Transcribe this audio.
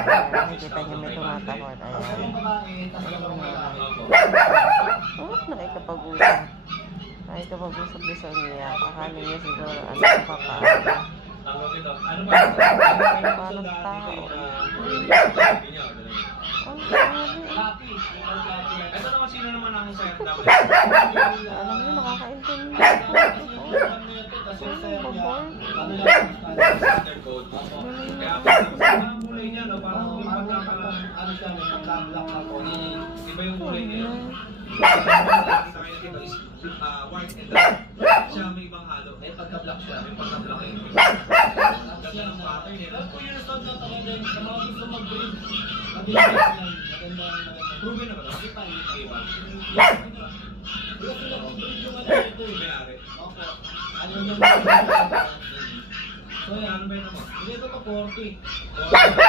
Nakikita niyo may tumatakot. Ayan. Oh, nakikipag-usap. Nakikipag-usap din sa niya. Akala niya siguro ano papaano. Parang tao. Ang sabi. Ito naman, sino naman ang sa'yo? Alam niyo, nakakaintindi. Kaya ang kulay niya, no? Parang yung ano siya, may pagka-black na po. Iba yung kulay niya. Sa kanya dito is white and black. Siya may ibang halo. May pagka-black siya. May pagka-black yun. Ganda ng pattern niya. Pero po yung result na talaga sa mga gusto mag-breed. Proven na ba ito? Iba. Pero sila mag-breed yung ano ito eh. May-ari. Opo. Ano yung so yan, ano ba yun ako? Hindi ito pa 40.